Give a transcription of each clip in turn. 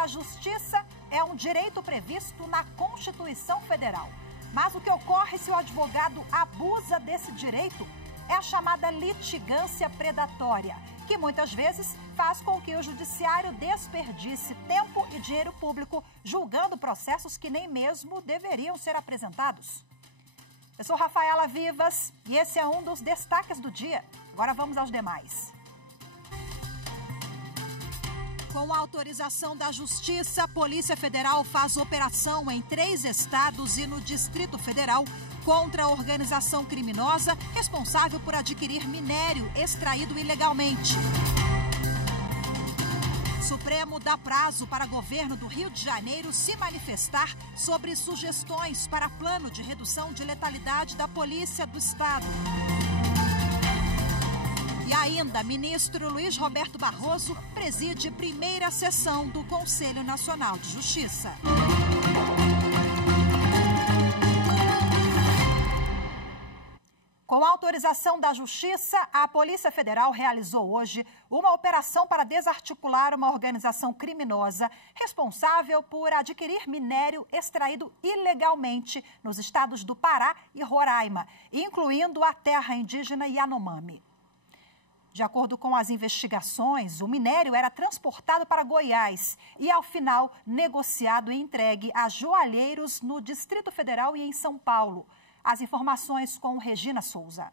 à justiça é um direito previsto na Constituição Federal. Mas o que ocorre se o advogado abusa desse direito é a chamada litigância predatória, que muitas vezes faz com que o judiciário desperdice tempo e dinheiro público julgando processos que nem mesmo deveriam ser apresentados. Eu sou Rafaela Vivas e esse é um dos destaques do dia. Agora vamos aos demais. Com a autorização da Justiça, a Polícia Federal faz operação em 3 estados e no Distrito Federal contra a organização criminosa responsável por adquirir minério extraído ilegalmente. Supremo dá prazo para governo do Rio de Janeiro se manifestar sobre sugestões para plano de redução de letalidade da Polícia do Estado. E ainda, ministro Luiz Roberto Barroso preside primeira sessão do Conselho Nacional de Justiça. Com a autorização da Justiça, a Polícia Federal realizou hoje uma operação para desarticular uma organização criminosa responsável por adquirir minério extraído ilegalmente nos estados do Pará e Roraima, incluindo a terra indígena Yanomami. De acordo com as investigações, o minério era transportado para Goiás e, ao final, negociado e entregue a joalheiros no Distrito Federal e em São Paulo. As informações com Regina Souza.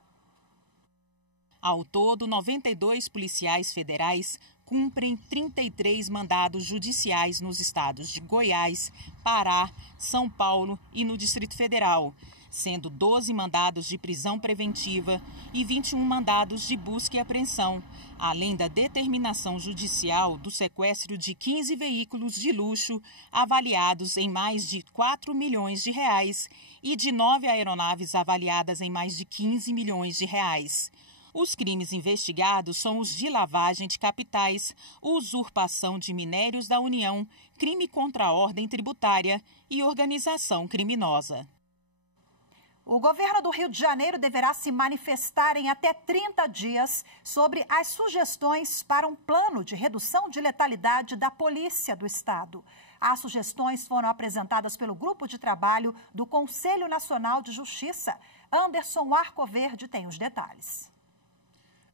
Ao todo, 92 policiais federais cumprem 33 mandados judiciais nos estados de Goiás, Pará, São Paulo e no Distrito Federal, sendo 12 mandados de prisão preventiva e 21 mandados de busca e apreensão, além da determinação judicial do sequestro de 15 veículos de luxo avaliados em mais de 4 milhões de reais e de 9 aeronaves avaliadas em mais de 15 milhões de reais. Os crimes investigados são os de lavagem de capitais, usurpação de minérios da União, crime contra a ordem tributária e organização criminosa. O governo do Rio de Janeiro deverá se manifestar em até 30 dias sobre as sugestões para um plano de redução de letalidade da Polícia do Estado. As sugestões foram apresentadas pelo Grupo de Trabalho do Conselho Nacional de Justiça. Anderson Arcoverde tem os detalhes.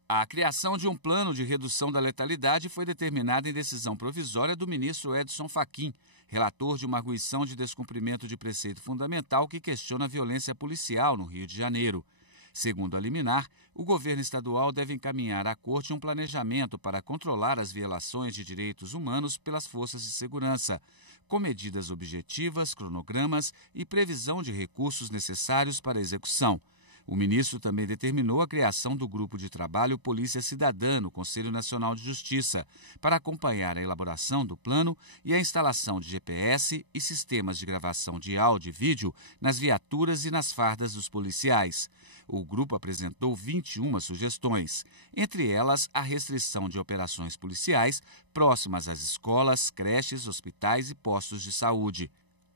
A criação de um plano de redução da letalidade foi determinada em decisão provisória do ministro Edson Fachin, relator de uma arguição de descumprimento de preceito fundamental que questiona a violência policial no Rio de Janeiro. Segundo a liminar, o governo estadual deve encaminhar à corte um planejamento para controlar as violações de direitos humanos pelas forças de segurança, com medidas objetivas, cronogramas e previsão de recursos necessários para a execução. O ministro também determinou a criação do Grupo de Trabalho Polícia Cidadã no Conselho Nacional de Justiça para acompanhar a elaboração do plano e a instalação de GPS e sistemas de gravação de áudio e vídeo nas viaturas e nas fardas dos policiais. O grupo apresentou 21 sugestões, entre elas a restrição de operações policiais próximas às escolas, creches, hospitais e postos de saúde.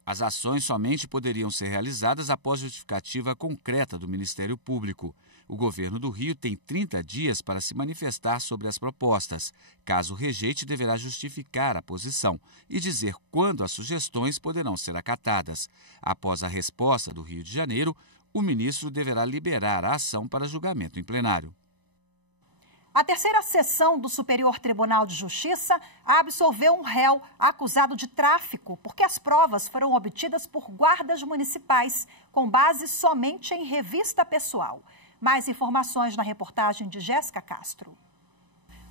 As ações somente poderiam ser realizadas após justificativa concreta do Ministério Público. O governo do Rio tem 30 dias para se manifestar sobre as propostas. Caso rejeite, deverá justificar a posição e dizer quando as sugestões poderão ser acatadas. Após a resposta do Rio de Janeiro, o ministro deverá liberar a ação para julgamento em plenário. A terceira sessão do Superior Tribunal de Justiça absolveu um réu acusado de tráfico, porque as provas foram obtidas por guardas municipais, com base somente em revista pessoal. Mais informações na reportagem de Jéssica Castro.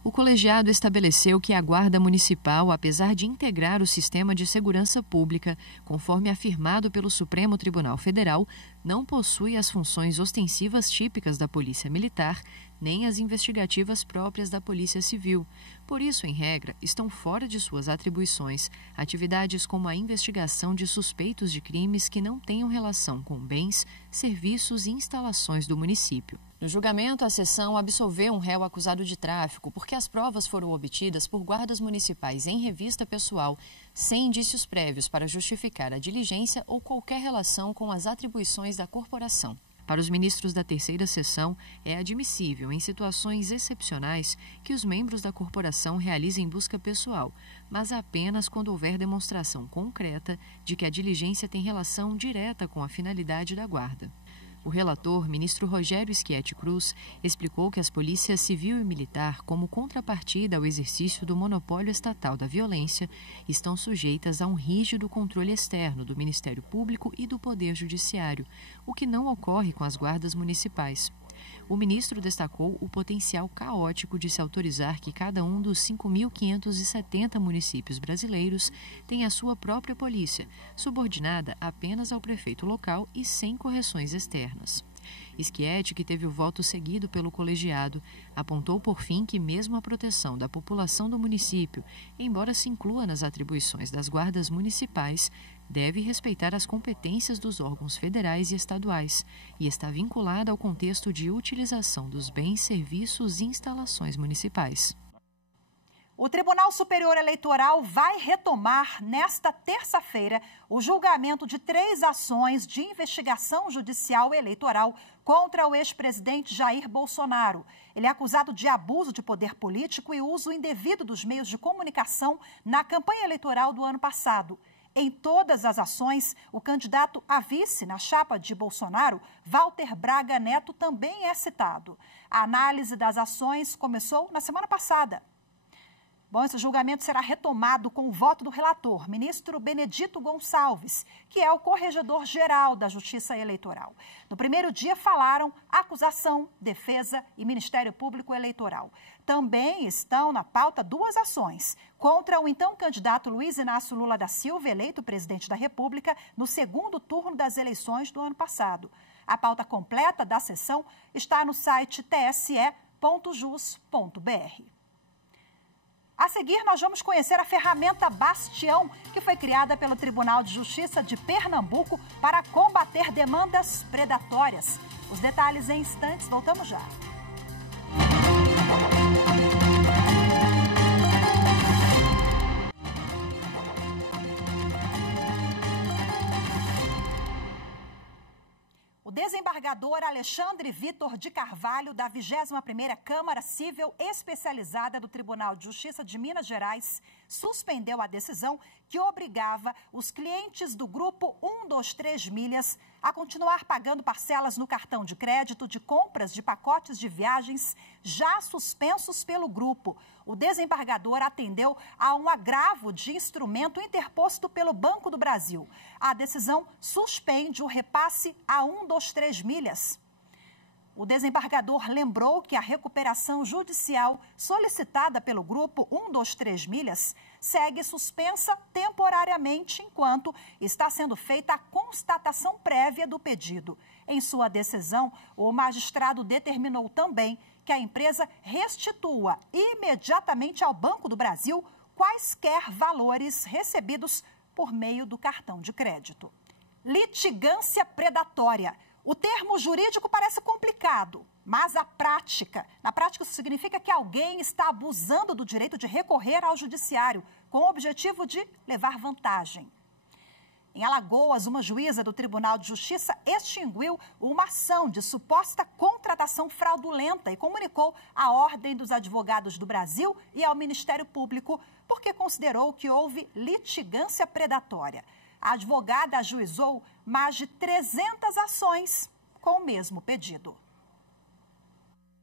O colegiado estabeleceu que a Guarda Municipal, apesar de integrar o sistema de segurança pública, conforme afirmado pelo Supremo Tribunal Federal, não possui as funções ostensivas típicas da Polícia Militar, nem as investigativas próprias da Polícia Civil. Por isso, em regra, estão fora de suas atribuições atividades como a investigação de suspeitos de crimes que não tenham relação com bens, serviços e instalações do município. No julgamento, a seção absolveu um réu acusado de tráfico porque as provas foram obtidas por guardas municipais em revista pessoal, sem indícios prévios para justificar a diligência ou qualquer relação com as atribuições da corporação. Para os ministros da terceira sessão, é admissível, em situações excepcionais, que os membros da corporação realizem busca pessoal, mas apenas quando houver demonstração concreta de que a diligência tem relação direta com a finalidade da guarda. O relator, ministro Rogério Schietti Cruz, explicou que as polícias civil e militar, como contrapartida ao exercício do monopólio estatal da violência, estão sujeitas a um rígido controle externo do Ministério Público e do Poder Judiciário, o que não ocorre com as guardas municipais. O ministro destacou o potencial caótico de se autorizar que cada um dos 5.570 municípios brasileiros tenha a sua própria polícia, subordinada apenas ao prefeito local e sem correções externas. Schietti, que teve o voto seguido pelo colegiado, apontou por fim que mesmo a proteção da população do município, embora se inclua nas atribuições das guardas municipais, deve respeitar as competências dos órgãos federais e estaduais e está vinculada ao contexto de utilização dos bens, serviços e instalações municipais. O Tribunal Superior Eleitoral vai retomar, nesta terça-feira, o julgamento de 3 ações de investigação judicial eleitoral contra o ex-presidente Jair Bolsonaro. Ele é acusado de abuso de poder político e uso indevido dos meios de comunicação na campanha eleitoral do ano passado. Em todas as ações, o candidato a vice na chapa de Bolsonaro, Walter Braga Neto, também é citado. A análise das ações começou na semana passada. Bom, esse julgamento será retomado com o voto do relator, ministro Benedito Gonçalves, que é o corregedor-geral da Justiça Eleitoral. No primeiro dia falaram acusação, defesa e Ministério Público Eleitoral. Também estão na pauta 2 ações contra o então candidato Luiz Inácio Lula da Silva, eleito presidente da República, no segundo turno das eleições do ano passado. A pauta completa da sessão está no site tse.jus.br. A seguir, nós vamos conhecer a ferramenta Bastião, que foi criada pelo Tribunal de Justiça de Pernambuco para combater demandas predatórias. Os detalhes em instantes, voltamos já. O desembargador Alexandre Vitor de Carvalho, da 21ª Câmara Civil Especializada do Tribunal de Justiça de Minas Gerais, suspendeu a decisão que obrigava os clientes do grupo 123 Milhas a continuar pagando parcelas no cartão de crédito de compras de pacotes de viagens já suspensos pelo grupo. O desembargador atendeu a um agravo de instrumento interposto pelo Banco do Brasil. A decisão suspende o repasse a 123 Milhas. O desembargador lembrou que a recuperação judicial solicitada pelo grupo 123 Milhas segue suspensa temporariamente enquanto está sendo feita a constatação prévia do pedido. Em sua decisão, o magistrado determinou também que a empresa restitua imediatamente ao Banco do Brasil quaisquer valores recebidos por meio do cartão de crédito. Litigância predatória. O termo jurídico parece complicado, mas na prática isso significa que alguém está abusando do direito de recorrer ao judiciário com o objetivo de levar vantagem. Em Alagoas, uma juíza do Tribunal de Justiça extinguiu uma ação de suposta contratação fraudulenta e comunicou à Ordem dos Advogados do Brasil e ao Ministério Público porque considerou que houve litigância predatória. A advogada ajuizou mais de 300 ações com o mesmo pedido.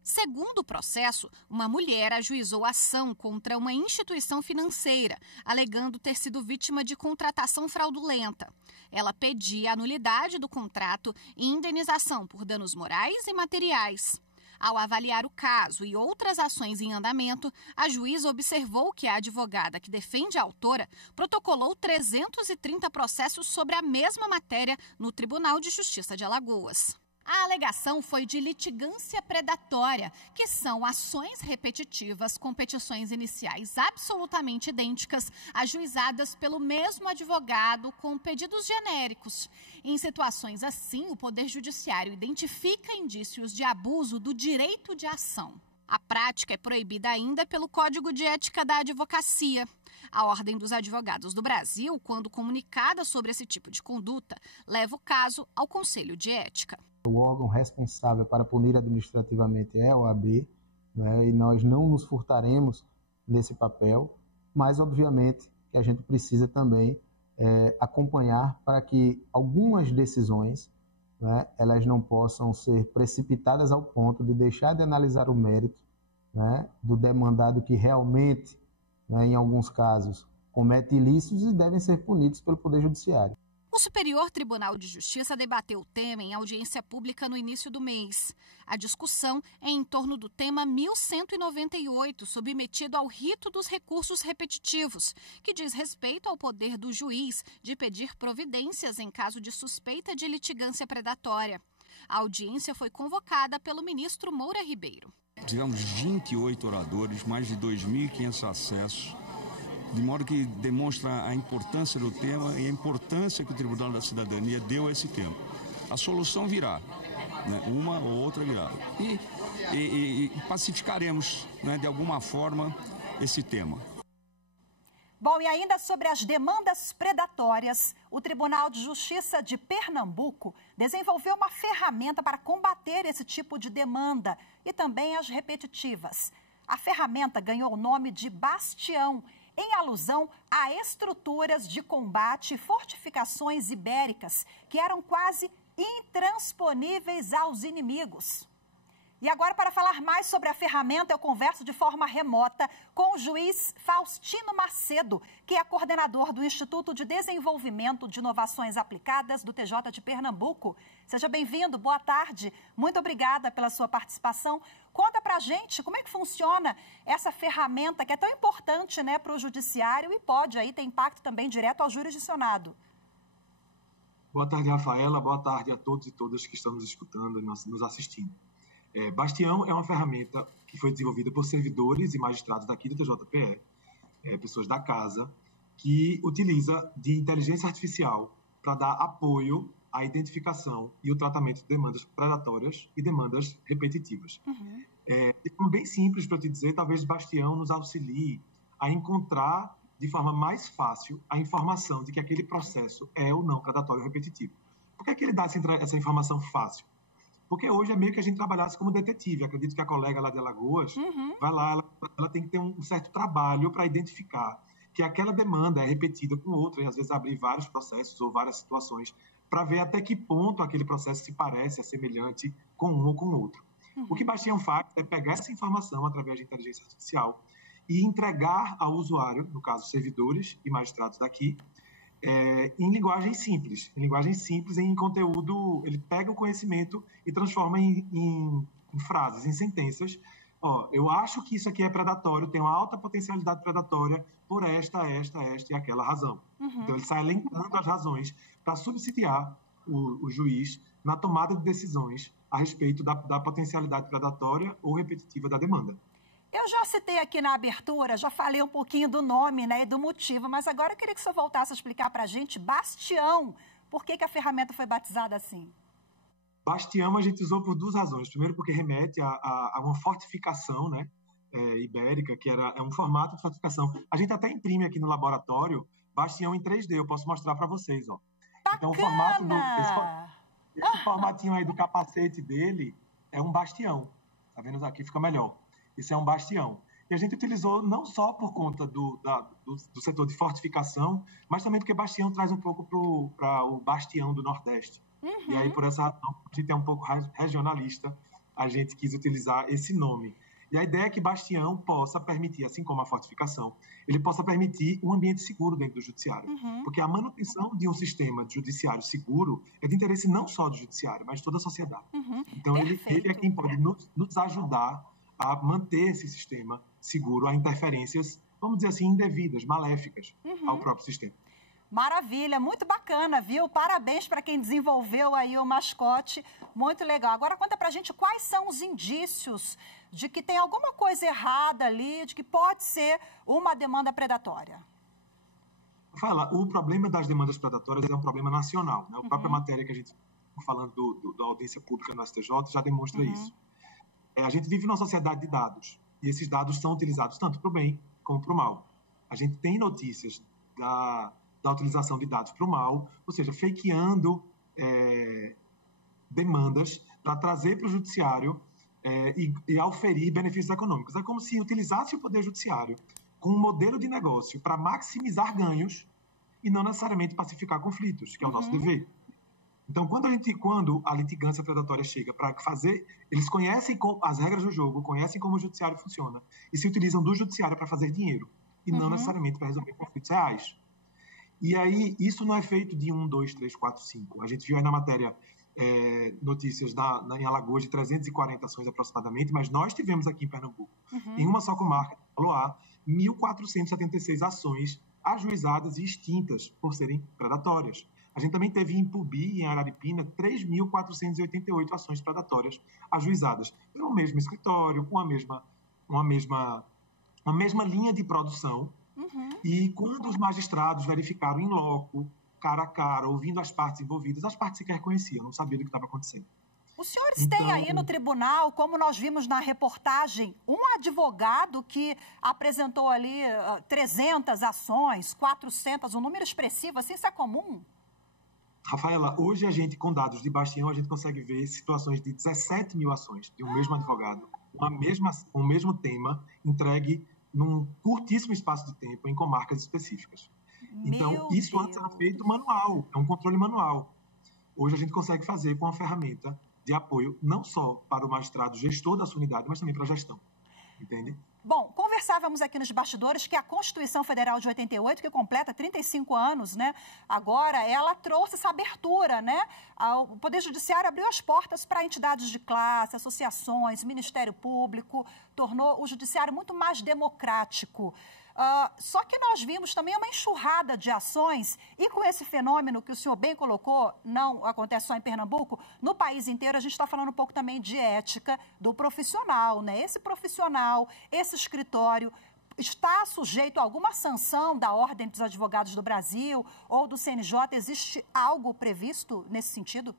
Segundo o processo, uma mulher ajuizou ação contra uma instituição financeira, alegando ter sido vítima de contratação fraudulenta. Ela pedia a nulidade do contrato e indenização por danos morais e materiais. Ao avaliar o caso e outras ações em andamento, a juíza observou que a advogada que defende a autora protocolou 330 processos sobre a mesma matéria no Tribunal de Justiça de Alagoas. A alegação foi de litigância predatória, que são ações repetitivas com petições iniciais absolutamente idênticas, ajuizadas pelo mesmo advogado com pedidos genéricos. Em situações assim, o Poder Judiciário identifica indícios de abuso do direito de ação. A prática é proibida ainda pelo Código de Ética da Advocacia. A Ordem dos Advogados do Brasil, quando comunicada sobre esse tipo de conduta, leva o caso ao Conselho de Ética. O órgão responsável para punir administrativamente é a OAB, né, e nós não nos furtaremos nesse papel, mas, obviamente, que a gente precisa também acompanhar para que algumas decisões, né, elas não possam ser precipitadas ao ponto de deixar de analisar o mérito, né, do demandado que realmente, né, em alguns casos, comete ilícitos e devem ser punidos pelo Poder Judiciário. O Superior Tribunal de Justiça debateu o tema em audiência pública no início do mês. A discussão é em torno do tema 1198, submetido ao rito dos recursos repetitivos, que diz respeito ao poder do juiz de pedir providências em caso de suspeita de litigância predatória. A audiência foi convocada pelo ministro Moura Ribeiro. Tivemos 28 oradores, mais de 2.500 acessos, de modo que demonstra a importância do tema e a importância que o Tribunal da Cidadania deu a esse tema. A solução virá, né? Uma ou outra virá. E pacificaremos, né, de alguma forma, esse tema. Bom, e ainda sobre as demandas predatórias, o Tribunal de Justiça de Pernambuco desenvolveu uma ferramenta para combater esse tipo de demanda e também as repetitivas. A ferramenta ganhou o nome de Bastião, em alusão a estruturas de combate e fortificações ibéricas que eram quase intransponíveis aos inimigos. E agora, para falar mais sobre a ferramenta, eu converso de forma remota com o juiz Faustino Macedo, que é coordenador do Instituto de Desenvolvimento de Inovações Aplicadas do TJ de Pernambuco. Seja bem-vindo, boa tarde. Muito obrigada pela sua participação. Conta pra gente como é que funciona essa ferramenta que é tão importante, né, para o judiciário e pode aí ter impacto também direto ao jurisdicionado. Boa tarde, Rafaela. Boa tarde a todos e todas que estão nos escutando e nos assistindo. Bastião é uma ferramenta que foi desenvolvida por servidores e magistrados daqui do TJPE, pessoas da casa, que utiliza de inteligência artificial para dar apoio à identificação e o tratamento de demandas predatórias e demandas repetitivas. Uhum. De forma bem simples para te dizer, talvez Bastião nos auxilie a encontrar de forma mais fácil a informação de que aquele processo é ou não predatório ou repetitivo. Por que é que ele dá essa informação fácil? Porque hoje é meio que a gente trabalhasse como detetive. Acredito que a colega lá de Alagoas vai lá, ela tem que ter um certo trabalho para identificar que aquela demanda é repetida com outra e às vezes abrir vários processos ou várias situações para ver até que ponto aquele processo se parece, é semelhante com um ou com o outro. O que Bastião faz é pegar essa informação através de inteligência artificial e entregar ao usuário, no caso servidores e magistrados daqui, em linguagem simples, em conteúdo. Ele pega o conhecimento e transforma em frases, em sentenças. Eu acho que isso aqui é predatório, tem uma alta potencialidade predatória por esta e aquela razão. Uhum. Então, ele sai elencando as razões para subsidiar o juiz na tomada de decisões a respeito da potencialidade predatória ou repetitiva da demanda. Eu já citei aqui na abertura, já falei um pouquinho do nome, né, e do motivo, mas agora eu queria que você voltasse a explicar para a gente, Bastião, por que a ferramenta foi batizada assim? Bastião a gente usou por duas razões. Primeiro, porque remete a uma fortificação, né, ibérica, que é um formato de fortificação. A gente até imprime aqui no laboratório Bastião em 3D, eu posso mostrar para vocês. Ó. Então, o formato esse formatinho aí do capacete dele é um bastião. Tá vendo aqui? Fica melhor. Isso é um bastião. E a gente utilizou não só por conta do setor de fortificação, mas também porque bastião traz um pouco para o bastião do Nordeste. Uhum. E aí, por essa razão, a gente é um pouco regionalista, a gente quis utilizar esse nome. E a ideia é que bastião possa permitir, assim como a fortificação, ele possa permitir um ambiente seguro dentro do judiciário. Uhum. Porque a manutenção de um sistema de judiciário seguro é de interesse não só do judiciário, mas de toda a sociedade. Uhum. Então, ele é quem pode nos ajudar a manter esse sistema seguro a interferências, vamos dizer assim, indevidas, maléficas ao próprio sistema. Maravilha, muito bacana, viu? Parabéns para quem desenvolveu aí o mascote, muito legal. Agora conta pra gente quais são os indícios de que tem alguma coisa errada ali, de que pode ser uma demanda predatória. O problema das demandas predatórias é um problema nacional, né? A própria matéria que a gente está falando da audiência pública no STJ já demonstra isso. A gente vive numa sociedade de dados, e esses dados são utilizados tanto para o bem como para o mal. A gente tem notícias da utilização de dados para o mal, ou seja, fakeando demandas para trazer para o judiciário e auferir benefícios econômicos. É como se utilizasse o Poder Judiciário com um modelo de negócio para maximizar ganhos e não necessariamente pacificar conflitos, que é o nosso dever. Então, quando a litigância predatória chega para fazer, eles conhecem as regras do jogo, conhecem como o judiciário funciona e se utilizam do judiciário para fazer dinheiro e não necessariamente para resolver conflitos reais. E aí, isso não é feito de 1, 2, 3, 4, 5. A gente viu aí na matéria notícias em Alagoas de 340 ações aproximadamente, mas nós tivemos aqui em Pernambuco, em uma só comarca, Aloá, 1.476 ações ajuizadas e extintas por serem predatórias. A gente também teve em Pubi, em Araripina, 3.488 ações predatórias ajuizadas pelo mesmo escritório, com a mesma linha de produção. E quando os magistrados verificaram em loco, cara a cara, ouvindo as partes envolvidas, as partes sequer conheciam, não sabiam do que estava acontecendo. Os senhores têm aí no tribunal, como nós vimos na reportagem, um advogado que apresentou ali 300 ações, 400, um número expressivo, assim, isso é comum? Rafaela, hoje a gente, com dados de Bastião, a gente consegue ver situações de 17 mil ações de um mesmo advogado, um mesmo tema, entregue num curtíssimo espaço de tempo em comarcas específicas. Então, isso antes era feito manual, é um controle manual. Hoje a gente consegue fazer com a ferramenta de apoio, não só para o magistrado gestor da sua unidade, mas também para a gestão. Entende? Bom, conversávamos aqui nos bastidores que a Constituição Federal de 88, que completa 35 anos, né? Agora, ela trouxe essa abertura, né? O Poder Judiciário abriu as portas para entidades de classe, associações, Ministério Público, tornou o Judiciário muito mais democrático. Só que nós vimos também uma enxurrada de ações e com esse fenômeno que o senhor bem colocou, não acontece só em Pernambuco, no país inteiro a gente está falando um pouco também de ética do profissional, né? Esse profissional, esse escritório está sujeito a alguma sanção da Ordem dos Advogados do Brasil ou do CNJ? Existe algo previsto nesse sentido?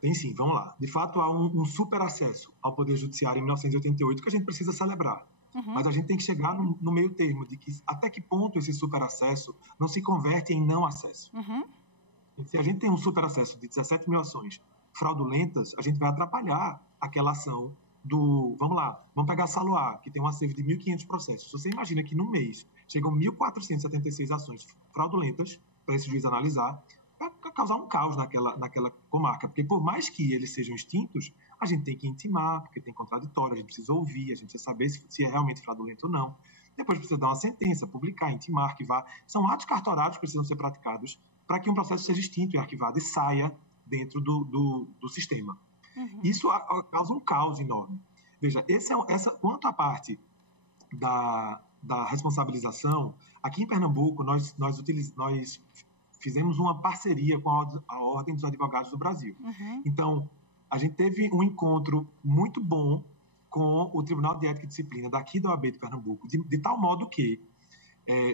Tem sim, vamos lá. De fato, há um super acesso ao Poder Judiciário em 1988 que a gente precisa celebrar. Mas a gente tem que chegar no meio termo de que até que ponto esse superacesso não se converte em não acesso. Se a gente tem um superacesso de 17 mil ações fraudulentas, a gente vai atrapalhar aquela ação do... Vamos lá, vamos pegar a Saloá, que tem um acervo de 1.500 processos. Você imagina que no mês chegam 1.476 ações fraudulentas para esse juiz analisar, para causar um caos naquela comarca. Porque por mais que eles sejam extintos, a gente tem que intimar, porque tem contraditório, a gente precisa ouvir, a gente precisa saber se é realmente fraudulento ou não. Depois precisa dar uma sentença, publicar, intimar, arquivar. São atos cartorários que precisam ser praticados para que um processo seja extinto e arquivado e saia dentro do sistema. Isso causa um caos enorme. Veja, quanto à parte da responsabilização, aqui em Pernambuco nós fizemos uma parceria com a Ordem dos Advogados do Brasil. Então, a gente teve um encontro muito bom com o Tribunal de Ética e Disciplina daqui da OAB de Pernambuco, de tal modo que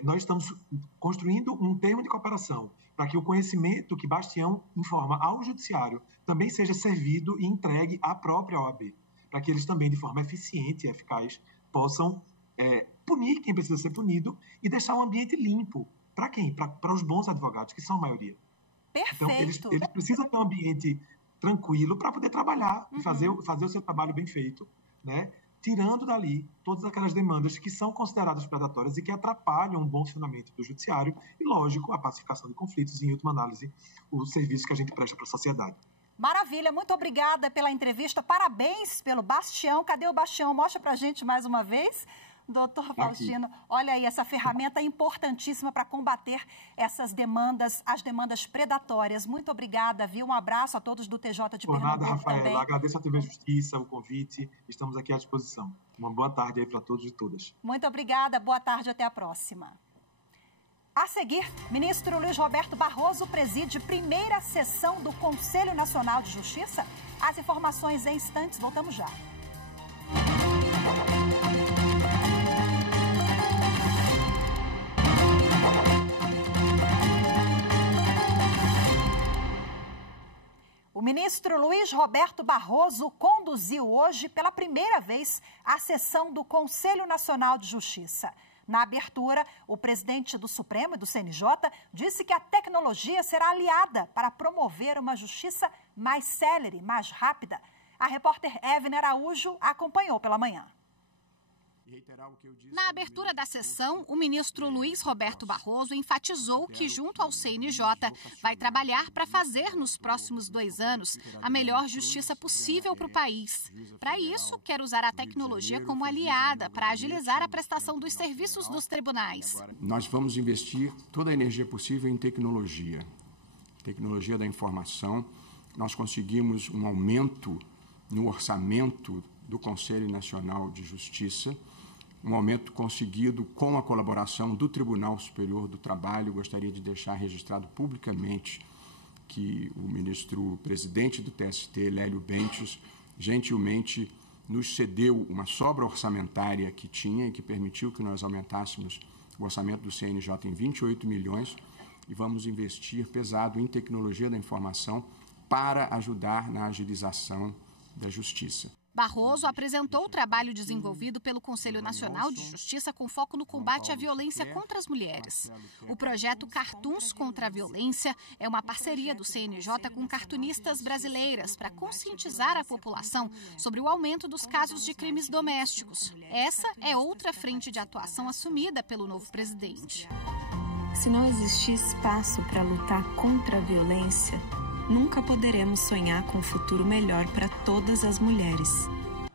nós estamos construindo um termo de cooperação para que o conhecimento que Bastião informa ao Judiciário também seja servido e entregue à própria OAB, para que eles também, de forma eficiente e eficaz, possam punir quem precisa ser punido e deixar um ambiente limpo. Para quem? Para os bons advogados, que são a maioria. Perfeito. Então, eles precisam ter um ambiente tranquilo para poder trabalhar e fazer o seu trabalho bem feito, né? Tirando dali todas aquelas demandas que são consideradas predatórias e que atrapalham o bom funcionamento do judiciário e, lógico, a pacificação de conflitos e, em última análise, o serviço que a gente presta para a sociedade. Maravilha, muito obrigada pela entrevista, parabéns pelo Bastião. Cadê o Bastião? Mostra para a gente mais uma vez. Doutor Faustino, olha aí, essa ferramenta é importantíssima para combater essas demandas, as demandas predatórias. Muito obrigada, viu? Um abraço a todos do TJ de Pernambuco. Por nada, Rafaela. Também. Agradeço a TV Justiça, o convite. Estamos aqui à disposição. Uma boa tarde aí para todos e todas. Muito obrigada, boa tarde, até a próxima. A seguir, ministro Luiz Roberto Barroso preside primeira sessão do Conselho Nacional de Justiça. As informações em instantes, voltamos já. O ministro Luiz Roberto Barroso conduziu hoje, pela primeira vez, a sessão do Conselho Nacional de Justiça. Na abertura, o presidente do Supremo e do CNJ disse que a tecnologia será aliada para promover uma justiça mais célere, mais rápida? A repórter Evne Araújo acompanhou pela manhã. Na abertura da sessão, o ministro Luiz Roberto Barroso enfatizou que, junto ao CNJ, vai trabalhar para fazer nos próximos 2 anos a melhor justiça possível para o país. Para isso, quer usar a tecnologia como aliada para agilizar a prestação dos serviços dos tribunais. Nós vamos investir toda a energia possível em tecnologia da informação. Nós conseguimos um aumento no orçamento do Conselho Nacional de Justiça, um aumento conseguido com a colaboração do Tribunal Superior do Trabalho. Gostaria de deixar registrado publicamente que o ministro presidente do TST, Lélio Bentes, gentilmente nos cedeu uma sobra orçamentária que tinha e que permitiu que nós aumentássemos o orçamento do CNJ em 28 milhões e vamos investir pesado em tecnologia da informação para ajudar na agilização da justiça. Barroso apresentou o trabalho desenvolvido pelo Conselho Nacional de Justiça com foco no combate à violência contra as mulheres. O projeto Cartoons contra a Violência é uma parceria do CNJ com cartunistas brasileiras para conscientizar a população sobre o aumento dos casos de crimes domésticos. Essa é outra frente de atuação assumida pelo novo presidente. Se não existir espaço para lutar contra a violência, nunca poderemos sonhar com um futuro melhor para todas as mulheres.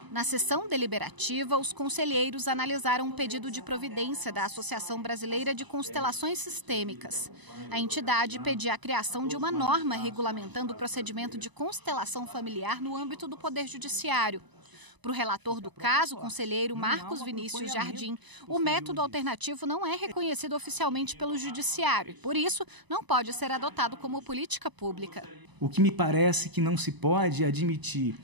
Na sessão deliberativa, os conselheiros analisaram um pedido de providência da Associação Brasileira de Constelações Sistêmicas. A entidade pedia a criação de uma norma regulamentando o procedimento de constelação familiar no âmbito do Poder Judiciário. Para o relator do caso, o conselheiro Marcos Vinícius Jardim, o método alternativo não é reconhecido oficialmente pelo Judiciário e, por isso, não pode ser adotado como política pública. O que me parece que não se pode é admitir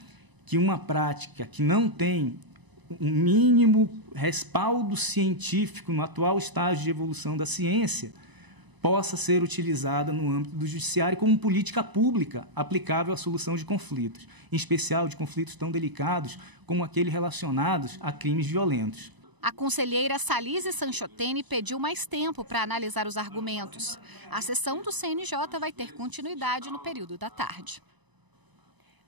que uma prática que não tem um mínimo respaldo científico no atual estágio de evolução da ciência possa ser utilizada no âmbito do judiciário como política pública aplicável à solução de conflitos, em especial de conflitos tão delicados como aqueles relacionados a crimes violentos. A conselheira Salise Sanchotene pediu mais tempo para analisar os argumentos. A sessão do CNJ vai ter continuidade no período da tarde.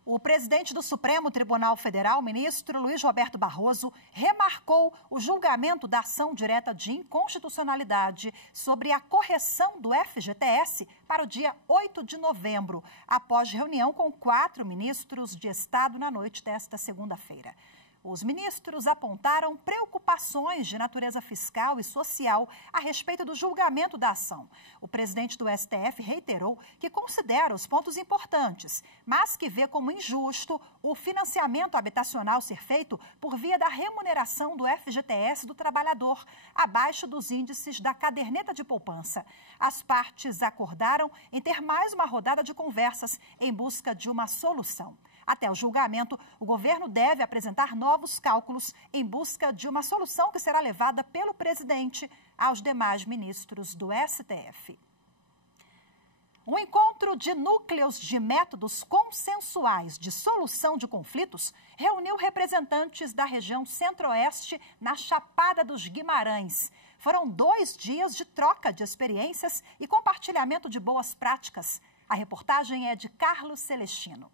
O presidente do Supremo Tribunal Federal, ministro Luiz Roberto Barroso, remarcou o julgamento da ação direta de inconstitucionalidade sobre a correção do FGTS para o dia 8 de novembro, após reunião com 4 ministros de Estado na noite desta segunda-feira. Os ministros apontaram preocupações de natureza fiscal e social a respeito do julgamento da ação. O presidente do STF reiterou que considera os pontos importantes, mas que vê como injusto o financiamento habitacional ser feito por via da remuneração do FGTS do trabalhador, abaixo dos índices da caderneta de poupança. As partes acordaram em ter mais uma rodada de conversas em busca de uma solução. Até o julgamento, o governo deve apresentar novos cálculos em busca de uma solução que será levada pelo presidente aos demais ministros do STF. Um encontro de núcleos de métodos consensuais de solução de conflitos reuniu representantes da região Centro-Oeste na Chapada dos Guimarães. Foram 2 dias de troca de experiências e compartilhamento de boas práticas. A reportagem é de Carlos Celestino.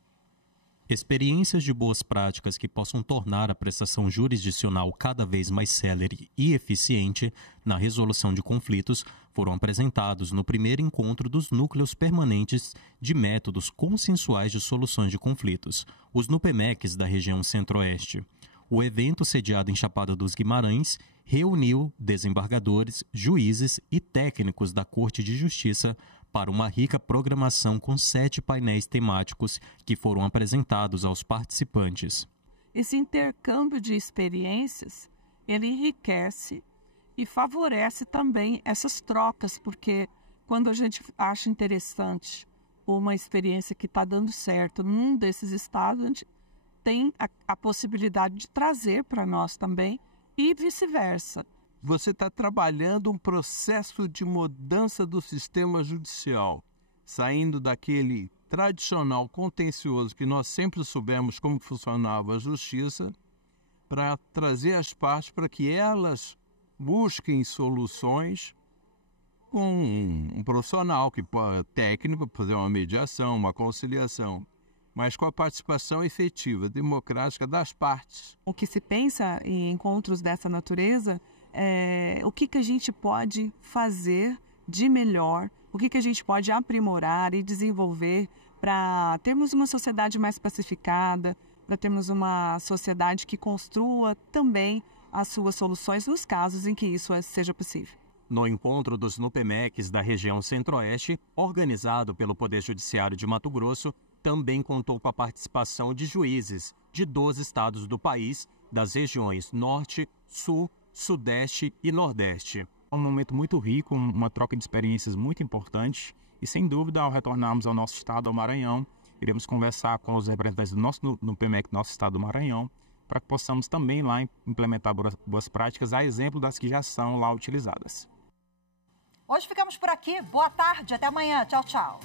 Experiências de boas práticas que possam tornar a prestação jurisdicional cada vez mais célere e eficiente na resolução de conflitos foram apresentados no primeiro encontro dos núcleos permanentes de métodos consensuais de soluções de conflitos, os NUPEMECs da região Centro-Oeste. O evento, sediado em Chapada dos Guimarães, reuniu desembargadores, juízes e técnicos da Corte de Justiça para uma rica programação com 7 painéis temáticos que foram apresentados aos participantes. Esse intercâmbio de experiências, ele enriquece e favorece também essas trocas, porque quando a gente acha interessante uma experiência que está dando certo num desses estados, a gente tem a possibilidade de trazer para nós também e vice-versa. Você está trabalhando um processo de mudança do sistema judicial, saindo daquele tradicional contencioso que nós sempre soubemos como funcionava a justiça, para trazer as partes para que elas busquem soluções com um profissional técnico para fazer uma mediação, uma conciliação. mas com a participação efetiva, democrática das partes. O que se pensa em encontros dessa natureza é o que a gente pode fazer de melhor, o que a gente pode aprimorar e desenvolver para termos uma sociedade mais pacificada, para termos uma sociedade que construa também as suas soluções nos casos em que isso seja possível. No encontro dos NUPEMECs da região Centro-Oeste, organizado pelo Poder Judiciário de Mato Grosso, também contou com a participação de juízes de 12 estados do país, das regiões Norte, Sul, Sudeste e Nordeste. Um momento muito rico, uma troca de experiências muito importante e, sem dúvida, ao retornarmos ao nosso estado, ao Maranhão, iremos conversar com os representantes do nosso NUPEMEC, nosso estado do Maranhão, para que possamos também lá implementar boas práticas, a exemplo das que já são lá utilizadas. Hoje ficamos por aqui. Boa tarde, até amanhã. Tchau, tchau.